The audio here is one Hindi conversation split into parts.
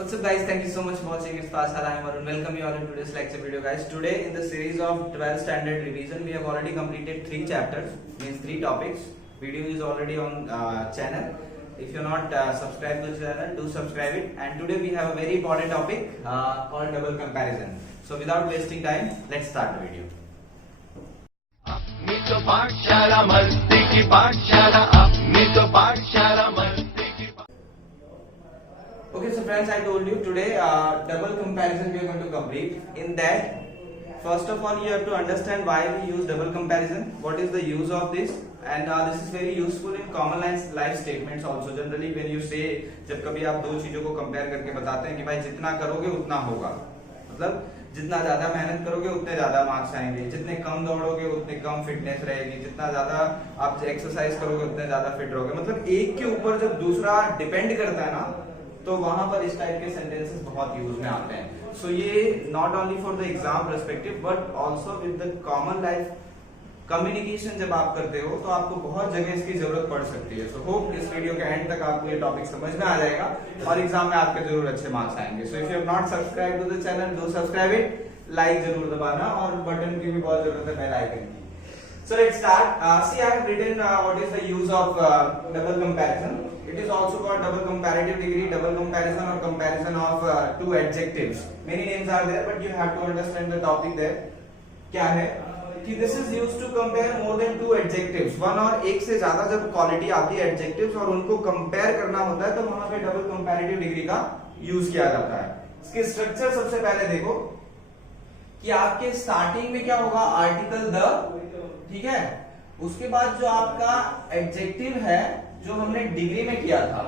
What's up guys, thank you so much for watching. It's Pascal, I am Arun. Welcome you all in today's lecture video guys. Today in the series of 12th standard revision we have already completed 3 chapters, means 3 topics. Video is already on channel. If you're not subscribed to the channel, do subscribe it. And today we have a very important topic called double comparison. So without wasting time, let's start the video. Okay, so friends, I told you today double comparison we are going to complete. In that, first of all, you have to understand why we use double comparison, what is the use of this, and this is very useful in common life statements also. Generally, when you say, जब कभी आप दो चीजों को compare करके बताते हैं कि भाई जितना करोगे उतना होगा, मतलब जितना ज्यादा मेहनत करोगे उतने ज्यादा मार्क्स आएंगे, जितने कम दौड़ोगे उतने कम फिटनेस रहेगी, जितना ज्यादा आप एक्सरसाइज करोगे उतने ज्यादा फिट रहोगे. मतलब एक के ऊपर जब दूसरा डिपेंड करता है ना, तो वहां पर इस टाइप के सेंटेंसेस बहुत यूज में आते हैं. सो ये not only for the exam perspective but also with the common life communication. जब आप करते हो तो आपको बहुत जगह इसकी जरूरत पड़ सकती है. सो होप इस वीडियो के एंड तक आपको ये टॉपिक समझ में आ जाएगा और एग्जाम में आपके जरूर अच्छे मार्क्स आएंगे. So if you have not subscribe to the channel, do subscribe it, like जरूर दबाना और बटन की भी बहुत जरूरत है, बेल आइकन की. So let's start. See, I have written what is the use of double comparison. It is also called double comparative degree, double comparison or comparison of two adjectives. Many names are there, but you have to understand the topic there. क्या है कि this is used to compare more than two adjectives. One और एक से ज्यादा जब क्वालिटी आती है adjectives और उनको compare करना होता है तो वहां पे double comparative degree का use किया जाता है. इसकी स्ट्रक्चर सबसे पहले देखो कि आपके स्टार्टिंग में क्या होगा, आर्टिकल द, ठीक है. उसके बाद जो आपका एडजेक्टिव है जो हमने डिग्री में किया था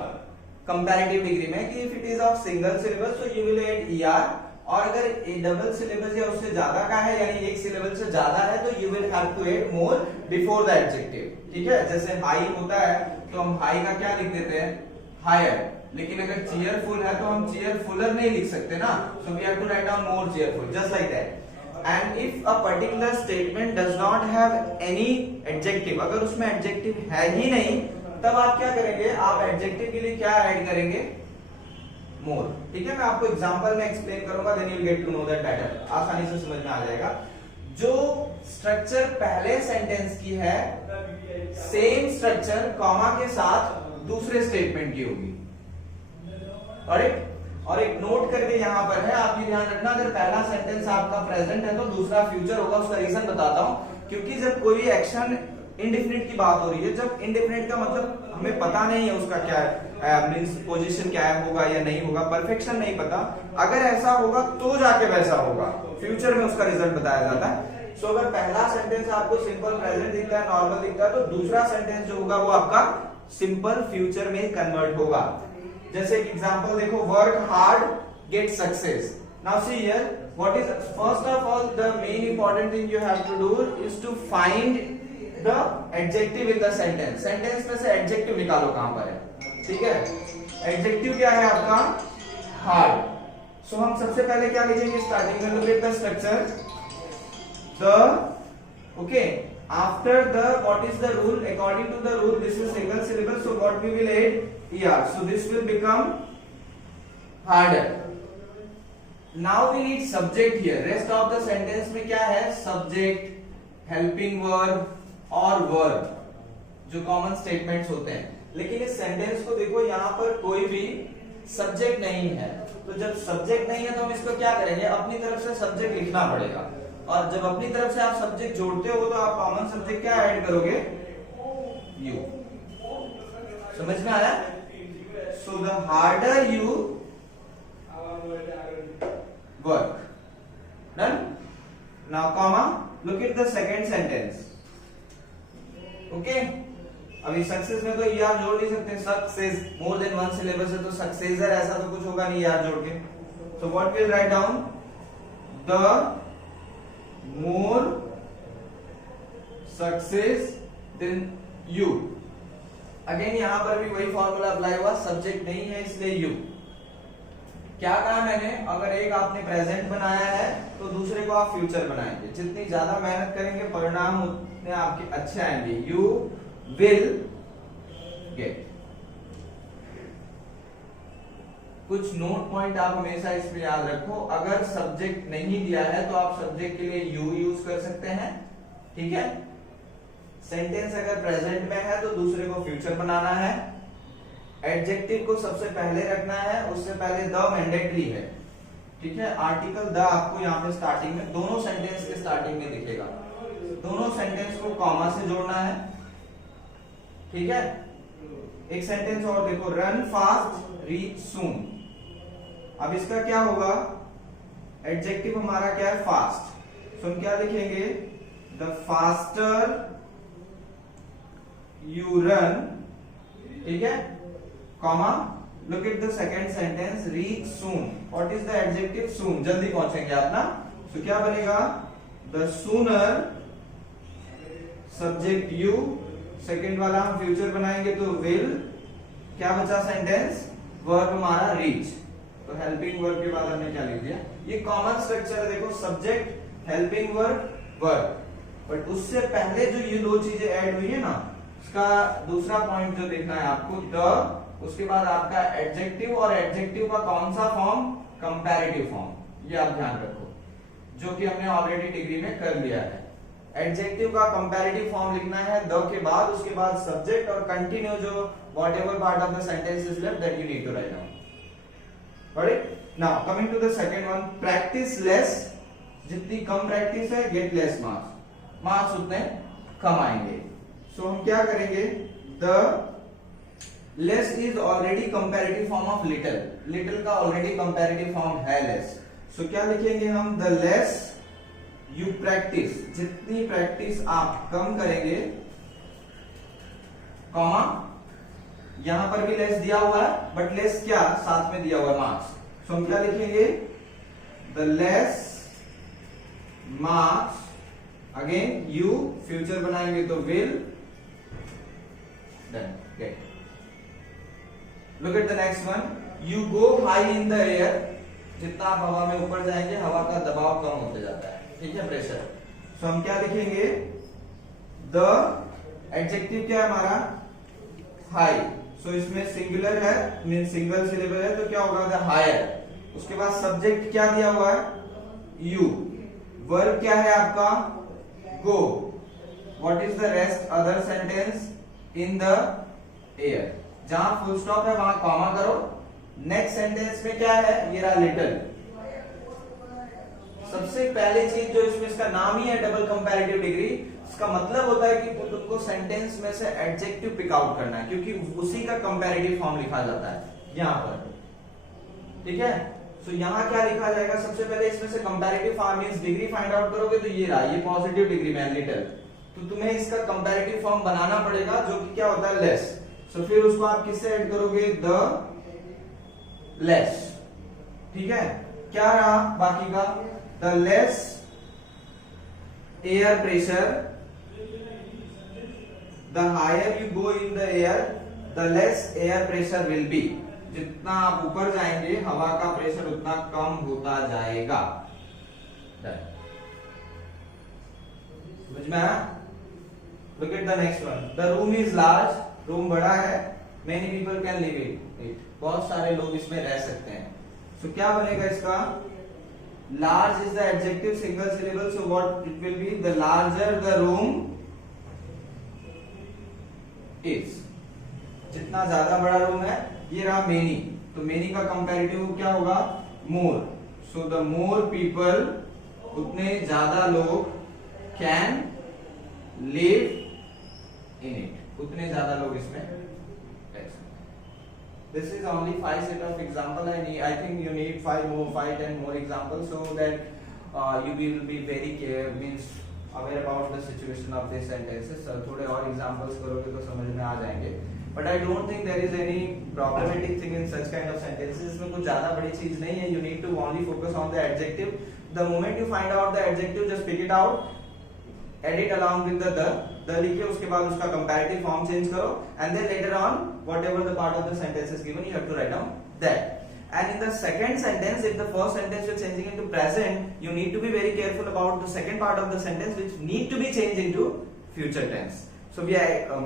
कंपैरेटिव डिग्री में कि if it is of single syllabus so you will add ER, और अगर डबल सिलेबस या उससे ज्यादा का है यानी एक सिलेबस से ज्यादा है तो you will have to add more before the adjective. ठीक है, जैसे हाई होता है तो हम हाई का क्या लिख देते हैं, हायर. लेकिन अगर चीयरफुल है तो हम चीयरफुलर नहीं लिख सकते ना, so we have to write down more cheerful, just like that. And if a particular statement does not have any adjective, अगर उसमें adjective है ही नहीं, तब आप क्या करेंगे, आप adjective के लिए क्या ऐड करेंगे, more. ठीक है, मैं आपको एग्जांपल में एक्सप्लेन करूंगा, then you will get to know that better. आसानी से समझ में आ जाएगा. जो स्ट्रक्चर पहले सेंटेंस की है सेम स्ट्रक्चर कॉमा के साथ दूसरे स्टेटमेंट की होगी. ऑलराइट, और एक नोट करके यहां पर है, आप ये ध्यान रखना, अगर पहला सेंटेंस आपका प्रेजेंट है तो दूसरा फ्यूचर होगा. उसका रीजन बताता हूं, क्योंकि जब कोई एक्शन इंडेफिनिट की बात हो रही है, जब इंडेफिनिट का मतलब हमें पता नहीं है उसका क्या है, मींस पोजीशन क्या है, होगा या नहीं होगा, परफेक्शन नहीं पता, अगर ऐसा होगा तो जाके वैसा होगा, फ्यूचर में उसका रिजल्ट बताया जाता है. सो अगर पहला सेंटेंस आपको सिंपल प्रेजेंट दिखता है, नॉर्मल दिखता है, तो दूसरा सेंटेंस जो होगा वो आपका सिंपल फ्यूचर में कन्वर्ट होगा. जैसे एक एग्जांपल देखो, work hard get success. Now see here, what is first of all the main important thing you have to do is to find the adjective in the sentence. Sentence में से एडजेक्टिव निकालो कहां पर है. ठीक है, एडजेक्टिव क्या है आपका, हार्ड. सो हम सबसे पहले क्या लिखेंगे स्टार्टिंग में, look at the structure, the, okay, after the, what is the rule, according to the rule this is single syllable, so what we will add, er, so this will become harder. Now we need subject here. Rest of the sentence में क्या है, subject, helping verb और verb जो common statements होते हैं. लेकिन इस sentence को देखो, यहाँ पर कोई भी subject नहीं है, तो जब subject नहीं है तो हम इसको क्या करेंगे, अपनी तरफ से subject लिखना पड़ेगा. और जब अपनी तरफ से आप सब्जेक्ट जोड़ते हो तो आप कॉमन सब्जेक्ट क्या ऐड करोगे, यू. समझ में आया. So the harder you work, done. Now comma, look at the second sentence. Okay, अभी सक्सेस में तो यार जोड़ नहीं सकते, success more than one syllabus है तो सक्सेसर ऐसा तो कुछ होगा नहीं यार जोड़ के. So what will write down, the more success than you. Again यहां पर भी वही फॉर्मूला अप्लाई हुआ, सब्जेक्ट नहीं है इसलिए यू. क्या कहा मैंने, अगर एक आपने प्रेजेंट बनाया है तो दूसरे को आप फ्यूचर बनाएंगे. जितनी ज्यादा मेहनत करेंगे परिणाम उतने आपके अच्छे आएंगे. You will get. कुछ नोट पॉइंट आप हमेशा इसमें याद रखो। अगर सब्जेक्ट नहीं दिया है तो आप सब्जेक्ट के लिए यू यूज कर सकते हैं, ठीक है। सेंटेंस अगर प्रेजेंट में है तो दूसरे को फ्यूचर बनाना है। एडजेक्टिव को सबसे पहले रखना है, उससे पहले द मैंडेटरी है, ठीक है। आर्टिकल द आपको यहाँ पे स्टार्टिंग में, दोनों सेंटेंस के स्टार्टिंग में दिखेगा। दोनों सेंटेंस को कॉमा से जोड़ना है, ठीक है। एक सेंटेंस और देखो, रन फास्ट रीच सून। अब इसका क्या होगा, एडजेक्टिव हमारा क्या है, फास्ट। तो हम क्या लिखेंगे, द फास्टर यू रन, ठीक है, comma, look at the second sentence, reach soon. What is the adjective, soon, जल्दी पहुंचेंगे आप ना। तो क्या बनेगा, the sooner, subject you, second वाला हम फ्यूचर बनाएंगे तो विल, क्या बचा सेंटेंस, वर्ब हमारा रीच। तो हेल्पिंग वर्ब के बाद हमने क्या लिख दिया, ये कॉमन स्ट्रक्चर है। देखो, subject, helping verb, verb, but उससे पहले जो ये दो चीजें ऐड हुई है ना, उसका दूसरा पॉइंट जो देखना है आपको, द, उसके बाद आपका एडजेक्टिव, और एडजेक्टिव का कौन सा फॉर्म, कंपैरेटिव फॉर्म। ये आप ध्यान रखो, जो कि हमने ऑलरेडी डिग्री में कर लिया है। एडजेक्टिव का कंपैरेटिव फॉर्म लिखना है द के बाद, उसके बाद सब्जेक्ट, और कंटिन्यू जो whatever part of the sentence is left that you need to write down. Got it. Now coming to the second one, practice less. जितनी कम प्रैक्टिस है, गेट लेस मार्क्स, मार्क्स उतने कम आएंगे। सो हम क्या करेंगे, the less is already comparative form of little, little का ऑलरेडी कंपैरेटिव फॉर्म है लेस। सो क्या लिखेंगे हम, द लेस यू प्रैक्टिस, जितनी प्रैक्टिस आप कम करेंगे, कॉमा, यहां पर भी लेस दिया हुआ है, बट लेस क्या साथ में दिया हुआ है, मार्क्स। सो हम क्या लिखेंगे, the less marks, again you, future बनाएंगे तो will, then get. Look at the next one, you go high in the air. जितना आप हवा में ऊपर जाएंगे, हवा का दबाव कम होते जाता है, ठीक है, प्रेशर। सो हम क्या लिखेंगे, द एडजेक्टिव क्या है हमारा, हाई। सो इसमें सिंगुलर है, मीन सिंगल सिलेबल है, तो क्या होगा, द हायर। उसके बाद सब्जेक्ट क्या दिया हुआ है, यू। वर्ब क्या है आपका, go. What is the rest other sentence, in the air. जहां फुल स्टॉप है वहां कॉमा करो। नेक्स्ट सेंटेंस में क्या है, ये रहा लिटिल। सबसे पहली चीज जो इसमें, इसका नाम ही है डबल कंपैरेटिव डिग्री। इसका मतलब होता है कि तुमको सेंटेंस में से एडजेक्टिव पिक आउट करना है, क्योंकि उसी का कंपैरेटिव फॉर्म लिखा जाता है यहां पर, ठीक है। सो यहां क्या लिखा जाएगा, सबसे पहले इसमें से comparative form means degree find out करोगे तो ये रहा, ये पॉजिटिव डिग्री में लिटिल। तो तुम्हें इसका कंपैरेटिव फॉर्म बनाना पड़ेगा, जो कि क्या होता है, लेस। सो फिर उसको आप किससे ऐड करोगे, द लेस, ठीक है। क्या रहा बाकी का, the less air pressure, the higher you go in the air, the less air pressure will be. जितना आप ऊपर जाएंगे, हवा का प्रेशर उतना कम होता जाएगा। समझ में आया। Look at the next one, the room is large. Room बड़ा है, many people can live it, बहुत सारे लोग इसमें रह सकते हैं। सो क्या बनेगा इसका, large is the adjective, single syllable, so what it will be, the larger the room is. जितना ज्यादा बड़ा रूम है, ये रहा मेनी, तो मेनी का कंपैरेटिव क्या होगा, मोर। सो द मोर पीपल, उतने ज्यादा लोग, कैन लिव इन इट, उतने ज्यादा लोग इसमें रह सकते हैं। This is only 5 set of example, and I think you need 5 more examples, so that you will be very aware about the situation of these sentences. थोड़े और examples करोगे तो समझ में आ जाएंगे। But I don't think there is any problematic thing in such kind of sentences. इसमें कुछ ज्यादा बड़ी चीज नहीं है। You need to only focus on the adjective. The moment you find out the adjective, just pick it out, add it along with the लिखिए, उसके बाद उसका comparative form change करो, and then later on whatever the part of the sentence is given, you have to write down that. And in the second sentence, if the first sentence you're changing into present, you need to be very careful about the second part of the sentence, which need to be changed into future tense. So we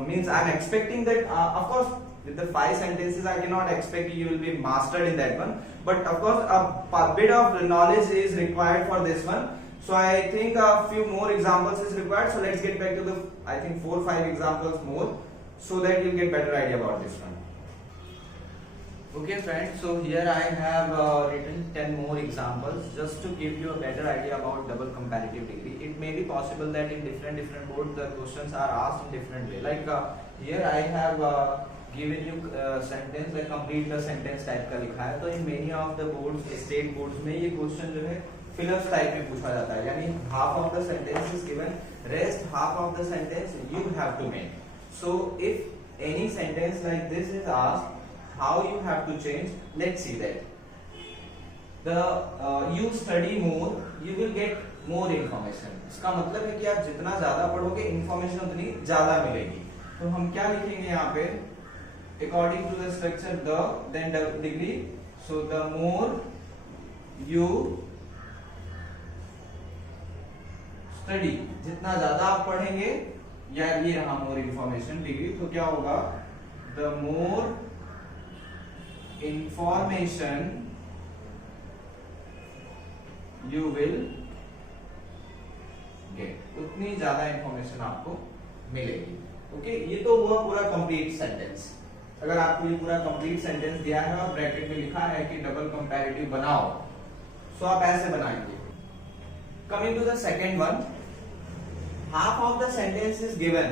means I'm expecting that of course With the 5 sentences, I cannot expect you will be mastered in that one. But of course, a bit of knowledge is required for this one. So I think a few more examples is required. So let's get back to the, I think 4 or 5 examples more, so that you'll get better idea about this one. Okay friends, so here I have written 10 more examples just to give you a better idea about double comparative degree. It may be possible that in different boards the questions are asked in different way. Like here I have given you sentence, like complete the sentence type का लिखा है. तो in many of the boards, state boards में ये question जो है fill-ups type में पूछा जाता है. यानी half of the sentence is given, rest half of the sentence you have to make. So if any sentence like this is asked, how you have to change? Let's see that. You study more, you will get more information. इसका मतलब है कि आप जितना ज्यादा पढ़ोगे information उतनी ज्यादा मिलेगी. तो हम क्या लिखेंगे यहाँ पे? According to the structure, then the degree. So the more you study, जितना ज्यादा आप पढ़ेंगे, या ये रहा more information degree, तो क्या होगा? The more information you will get, उतनी ज्यादा इंफॉर्मेशन आपको मिलेगी. ओके, ये तो हुआ पूरा कंप्लीट सेंटेंस. अगर आपको ये पूरा कंप्लीट सेंटेंस दिया है और ब्रैकेट में लिखा है कि डबल कंपैरेटिव बनाओ, सो आप ऐसे बनाएंगे. Coming to the second one, half of the sentence is given.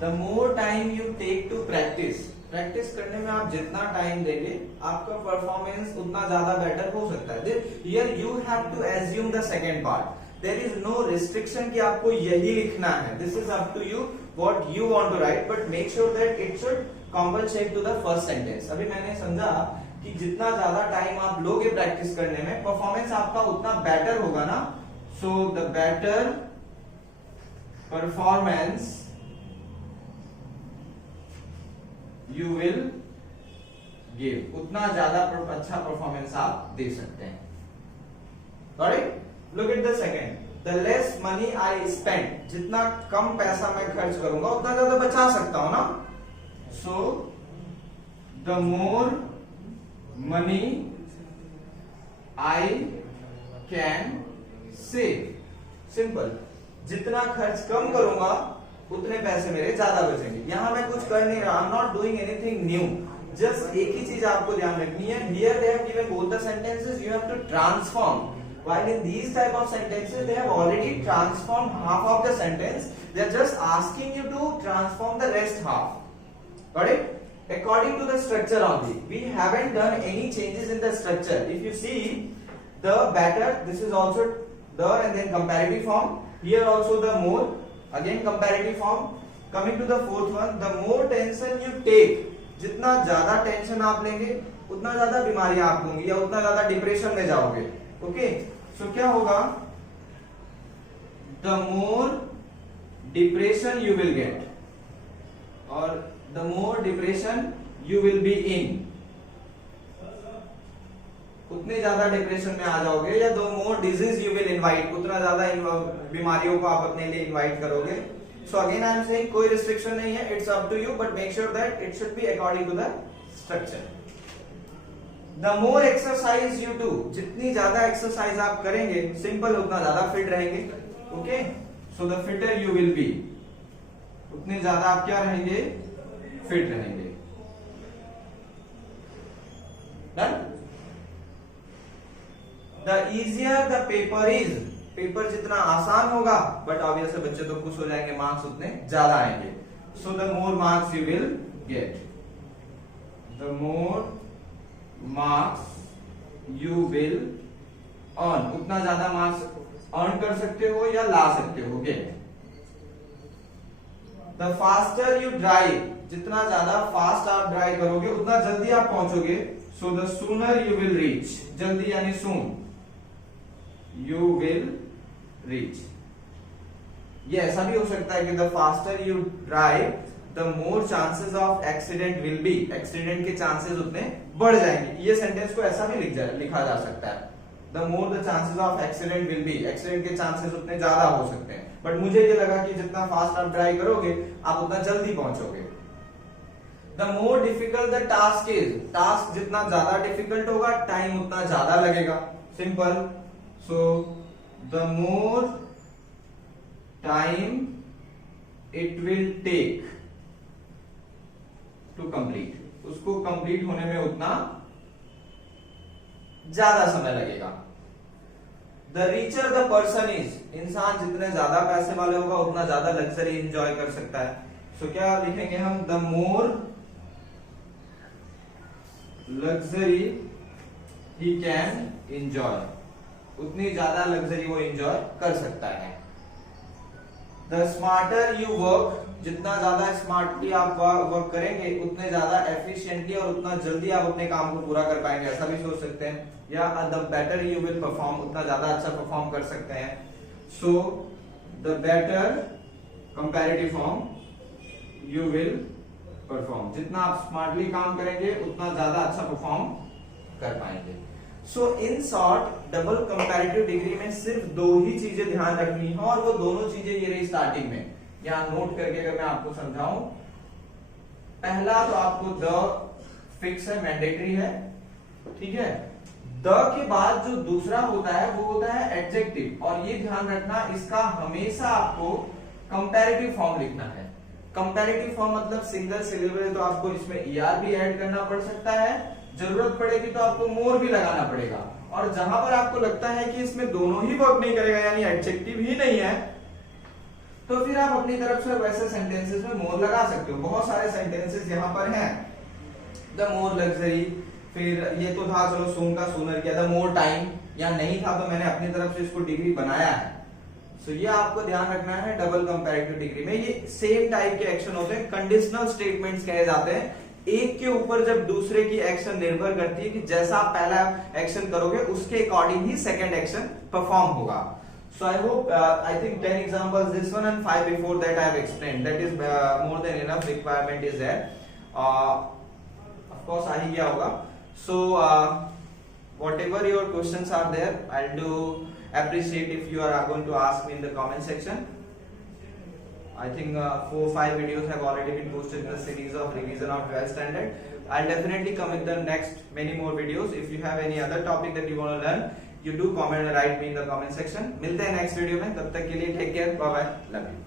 The more time you take to practice, practice करने में आप जितना टाइम देंगे आपका परफॉर्मेंस उतना ज्यादा बेटर हो सकता है. Here you have to assume the second part. There is no restriction कि आपको यही लिखना है. This is up to you what you want to write, but make sure that it should compensate to the first sentence. अभी मैंने समझा कि जितना ज्यादा टाइम आप लोगे प्रैक्टिस करने में, परफॉर्मेंस आपका उतना बेटर होगा ना. So the better performance you will give, उतना ज्यादा अच्छा परफॉर्मेंस आप दे सकते हैं. Got it? Look at the second. The less money I spend, जितना कम पैसा मैं खर्च करूंगा उतना ज्यादा बचा सकता हूं ना. So the more money I can save. Simple. जितना खर्च कम करूंगा उतने पैसे मेरे ज्यादा बचेंगे. यहां मैं कुछ कर नहीं रहा. I am not doing anything new. Just एक ही चीज आपको ध्यान रखनी है. Here they have given both the sentences, you have to transform. While in these type of sentences they have already transformed half of the sentence. They are just asking you to transform the rest half. Got it? According to the structure only, we haven't done any changes in the structure. If you see the better, this is also the and then comparative form. Here also the more. Again comparative form. Coming to the fourth one, the more tension you take, जितना ज्यादा टेंशन आप लेंगे उतना ज्यादा बीमारियां आप होंगी या उतना ज्यादा डिप्रेशन में जाओगे. ओके, सो क्या होगा? The more depression you will get, और the more depression you will be in, उतने ज्यादा डिप्रेशन में आ जाओगे. या the more disease you will invite, उतना ज्यादा बीमारियों को आप अपने लिए इनवाइट करोगे. So again I am saying कोई रिस्ट्रिक्शन नहीं है. It's up to you, but make sure that it should be according to the structure. The more exercise you do, जितनी ज्यादा एक्सरसाइज आप करेंगे, सिंपल, उतना ज्यादा फिट रहेंगे. Okay, so the fitter you will be, उतने ज्यादा आप क्या रहेंगे? फिट रहेंगे. Done? The easier the paper is, paper जितना आसान होगा, बट ऑब्वियसली बच्चे तो खुश हो जाएंगे, मार्क्स उतने ज्यादा आएंगे. सो the more marks you will get. The more marks you will earn, उतना ज्यादा मार्क्स अर्न कर सकते हो या ला सकते हो. Get. The faster you drive, जितना ज्यादा फास्ट आप ड्राइव करोगे उतना जल्दी आप पहुंचोगे. So the sooner you will reach, जल्दी यानी सून, you will reach. ये ऐसा भी हो सकता है कि the faster you drive, the more chances of accident will be. Accident के चांसेस उतने बढ़ जाएंगे. ये सेंटेंस को ऐसा भी लिखा जा सकता है. The more the chances of accident will be, accident के चांसेस उतने ज्यादा हो सकते हैं. बट मुझे ये लगा कि जितना फास्ट आप ड्राइव करोगे आप उतना जल्दी पहुंचोगे. The more difficult the task is, task जितना ज्यादा डिफिकल्ट होगा टाइम उतना ज्यादा लगेगा, simple. So the more time it will take to complete, उसको कंप्लीट होने में उतना ज्यादा समय लगेगा. The richer the person is, इंसान जितने ज्यादा पैसे वाले होगा उतना ज्यादा लग्जरी एंजॉय कर सकता है. सो क्या लिखेंगे हम, the more luxury he can enjoy, उतनी ज्यादा लग्जरी वो एंजॉय कर सकता है. द स्मार्टर यू वर्क, जितना ज्यादा स्मार्टली आप वर्क करेंगे उतने ज्यादा एफिशिएंटली और उतना जल्दी आप अपने काम को पूरा कर पाएंगे, ऐसा भी सोच सकते हैं. या the better you will perform, उतना ज्यादा अच्छा परफॉर्म कर सकते हैं. So the better comparative form you will perform, जितना आप स्मार्टली काम करेंगे उतना ज्यादा अच्छा परफॉर्म कर पाएंगे. So in short double comparative degree में सिर्फ दो ही चीजें ध्यान रखनी है और वो दोनों चीजें ये रही स्टार्टिंग में. यहां नोट करके अगर मैं आपको समझाऊं, पहला तो आपको द फिक्स है, मैंडेटरी है, ठीक है. द के बाद जो दूसरा होता है वो होता है एडजेक्टिव, और ये ध्यान रखना इसका हमेशा आपको कंपैरेटिव फॉर्म लिखना है. कंपैरेटिव फॉर्म मतलब सिंगल सिलेबल है तो आपको इसमें ईआर भी ऐड करना पड़ सकता है, जरूरत पड़ेगी तो आपको मोर भी लगाना पड़ेगा. और जहां पर आपको लगता है कि इसमें दोनों ही वर्क नहीं करेगा यानी एडजेक्टिव ही नहीं है, तो फिर आप अपनी तरफ से वैसे सेंटेंसेस में मोर लगा सकते हो. बहुत सारे सेंटेंसेस यहाँ पर हैं. द मोर लग्जरी, फिर ये तो था चलो सोन का सोनर किया. द मोर टाइम या नहीं था तो मैंने अपनी तरफ से इसको डिग्री बनाया है. सो ये आपको ध्यान रखना है. डबल कंपैरेटिव डिग्री में ये सेम टाइप के एक्शन होते हैं, कंडीशनल स्टेटमेंट्स कहे जाते हैं. एक के ऊपर जब दूसरे की एक्शन निर्भर करती है कि जैसा आप पहला एक्शन करोगे उसके अकॉर्डिंग ही सेकंड एक्शन परफॉर्म होगा. So I hope I think 10 examples, this one and 5 before that I have explained. That is more than enough. Requirement is there. Of course आ ही गया होगा. So whatever your questions are there, I'll do appreciate if you are going to ask me in the comment section. I think 4-5 videos have already been posted in the series of revision of 12th standard. I'll definitely come with the next many more videos. If you have any other topic that you want to learn, you do comment and write me in the comment section. मिलते हैं नेक्स्ट वीडियो में, तब तक के लिए take care, bye bye, love you.